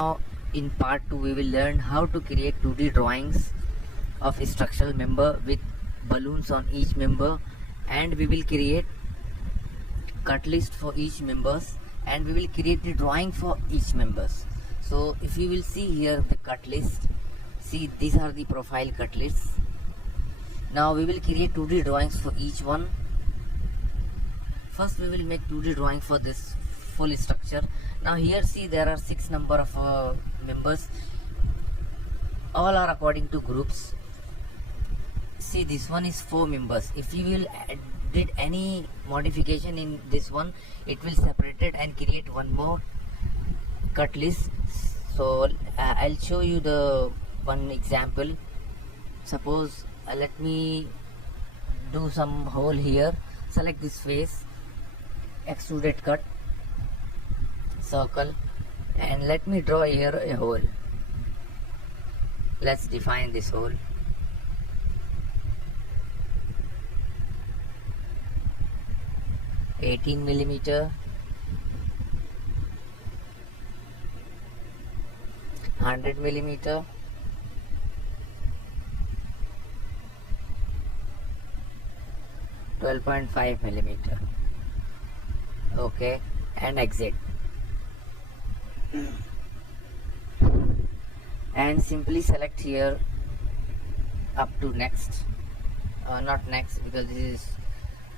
Now in part 2 we will learn how to create 2D drawings of a structural member with balloons on each member, and we will create cut list for each members, and we will create the drawing for each members. So if you will see here the cut list, see these are the profile cut lists. Now we will create 2D drawings for each one. First we will make 2D drawing for this full structure. Now here see there are 6 number of members, all are according to groups. See this one is 4 members. If you will did any modification in this one, it will separate it and create one more cut list. So I'll show you the one example. Suppose let me do some hole here. Select this face, extruded cut, circle, and let me draw here a hole. Let's define this hole. $18mm, 100mm, 12.5mm. Okay, and exit. And simply select here up to next, not next because this is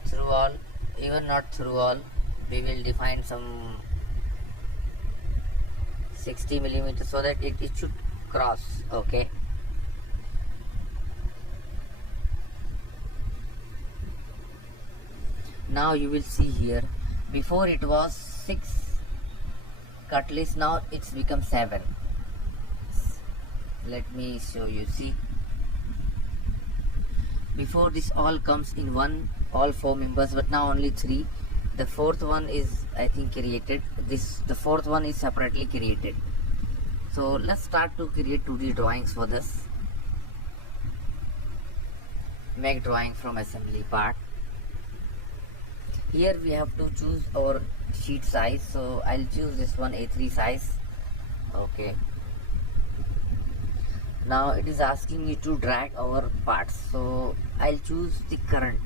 through all, even not through all. We will define some 60mm so that it should cross. Okay, now you will see here, before it was 6 cut list, now it's become 7. Let me show you. See, before this all comes in one, all 4 members, but now only 3. The 4th one is I think created. The 4th one is separately created. So let's start to create 2D drawings for this. Make drawing from assembly part. Here we have to choose our sheet size, so I'll choose this one, A3 size. Okay, now it is asking me to drag our parts, so I'll choose the current.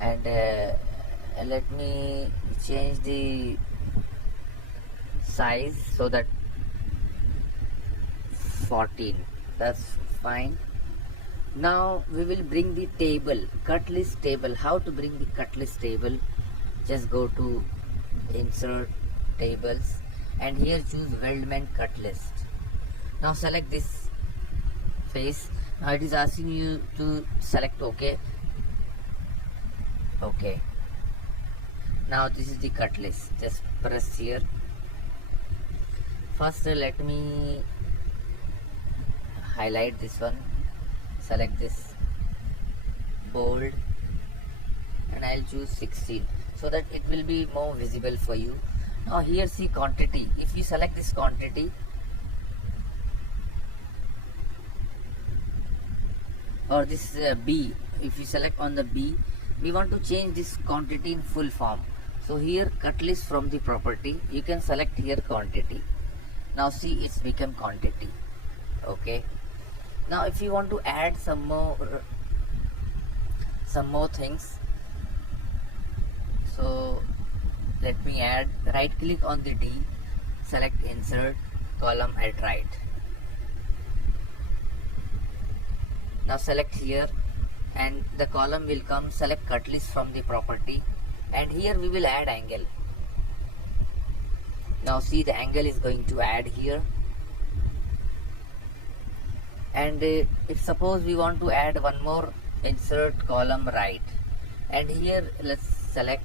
And let me change the size so that 14, that's fine. Now we will bring the table, cut list table. How to bring the cut list table? Just go to insert tables and here choose Weldment cut list. Now select this face. Now it is asking you to select OK. Okay, now this is the cut list. Just press here. First let me highlight this one, select this, bold, and I'll choose 16 so that it will be more visible for you. Now here see quantity. If you select this quantity, or this B, if you select on the B, we want to change this quantity in full form. So here cut list from the property, you can select here quantity. Now see it's become quantity. Okay, now if you want to add some more things, so let me add. Right click on the D, select insert column at right. Now select here and the column will come. Select cut list from the property and here we will add angle. Now see the angle is going to add here. And if suppose we want to add one more, insert column right, and here let's select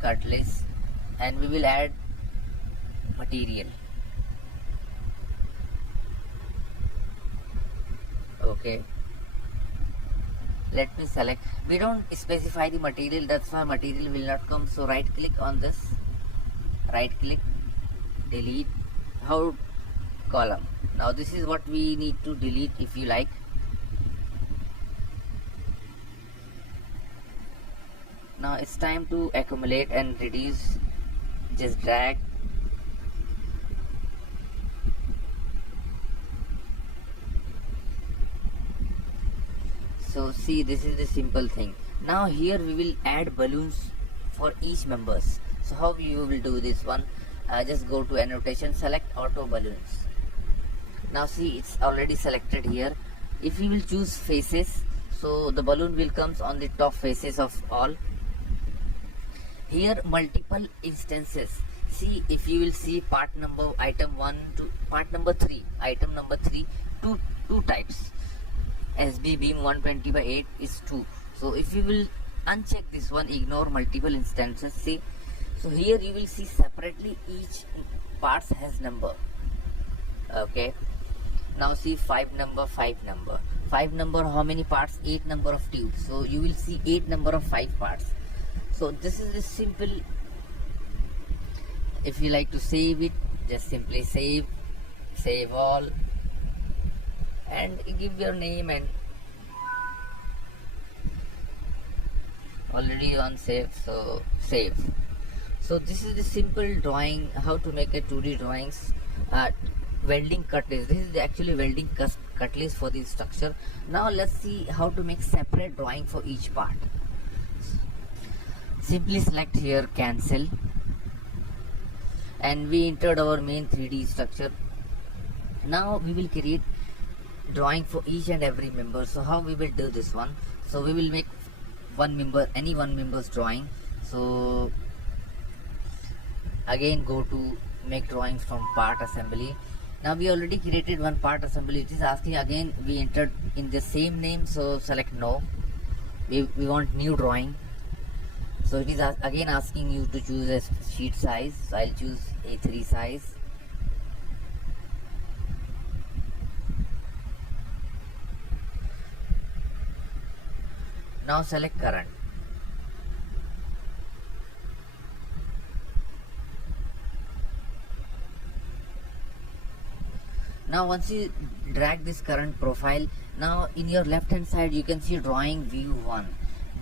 cut list and we will add material. Okay, let me select. We don't specify the material, that's why material will not come. So right click on this, right click, delete. How column. Now this is what we need to delete if you like. Now it's time to accumulate and reduce. Just drag. So see, this is the simple thing. Now here we will add balloons for each members. So how we will do this one? Just go to annotation, select auto balloons. Now see, it's already selected here. If we will choose faces, so the balloon will comes on the top faces of all. Here multiple instances. See, if you will see part number item 1 to part number 3, item number 3, two types. SB beam 120 by 8 is 2. So if you will uncheck this one, ignore multiple instances, see, so here you will see separately each parts has number. Okay, now see 5 number, 5 number, 5 number, how many parts? 8 number of tubes. So you will see 8 number of 5 parts. So this is the simple. If you like to save it, just simply save all, and give your name, and already on save, so save. So this is the simple drawing, how to make a 2D drawings. Welding cut list. This is the actually welding cut list for this structure. Now let's see how to make separate drawing for each part. Simply select here cancel, and we entered our main 3D structure. Now we will create drawing for each and every member. So how we will do this one? So we will make one member, any one member's drawing. So again go to make drawings from part assembly. Now we already created one part assembly. It is asking again, we entered in the same name, so select no. We want new drawing. So it is again asking you to choose a sheet size. So I'll choose A3 size. Now select current. Now once you drag this current profile, now in your left hand side you can see drawing view 1,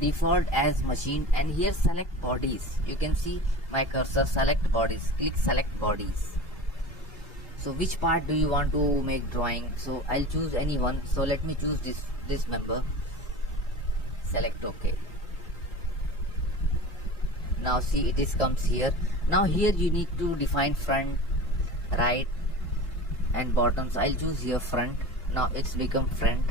default as machine, and here select bodies. You can see my cursor, select bodies, click select bodies. So which part do you want to make drawing? So I'll choose any one. So let me choose this member. Select OK. Now see, it is comes here. Now here you need to define front, right and bottom. So I'll choose here front. Now it's become front.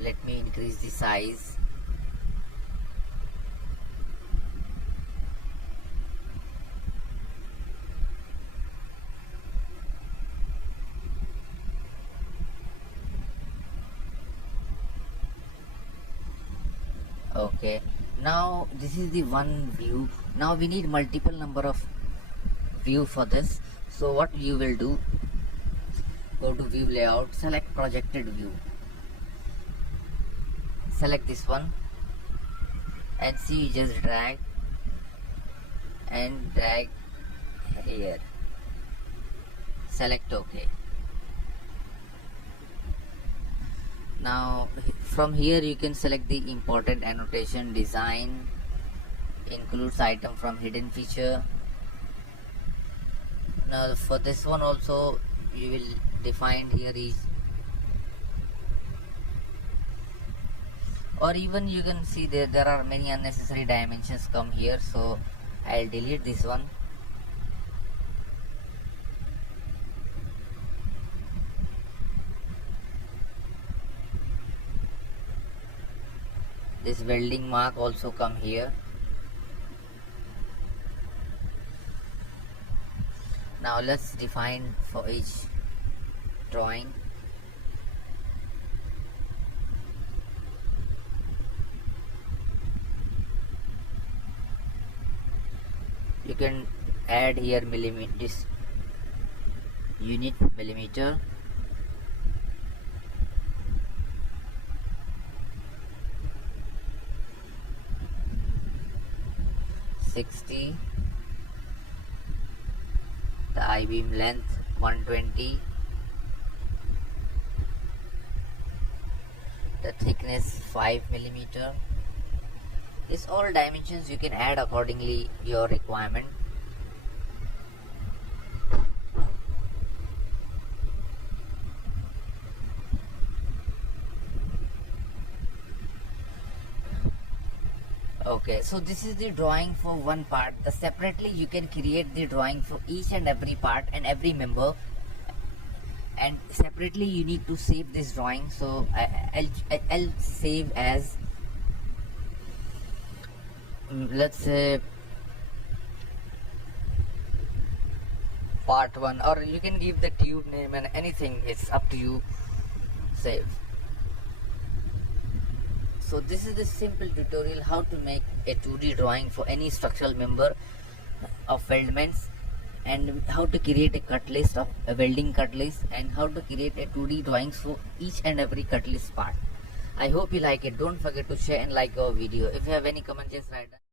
Let me increase the size. Okay, now this is the one view. Now we need multiple number of view for this. So what you will do, go to view layout, select projected view, select this one, and see, just drag and drag here, select OK. Now from here you can select the important annotation, design, includes item from hidden feature. Now for this one also you will define here is, or even you can see there are many unnecessary dimensions come here, so I'll delete this one. This welding mark also come here. Now let's define for each drawing. You can add here this unit millimeter. The I-beam length 120, the thickness 5 millimeter. This all dimensions you can add accordingly your requirement. Okay, so this is the drawing for one part. Separately you can create the drawing for each and every part and every member, and separately you need to save this drawing. So I'll save as let's say part 1, or you can give the tube name and anything, it's up to you. Save. So this is the simple tutorial how to make a 2D drawing for any structural member of weldments, and how to create a cut list of a welding cut list, and how to create a 2D drawings for each and every cut list part. I hope you like it. Don't forget to share and like our video. If you have any comments, just write down.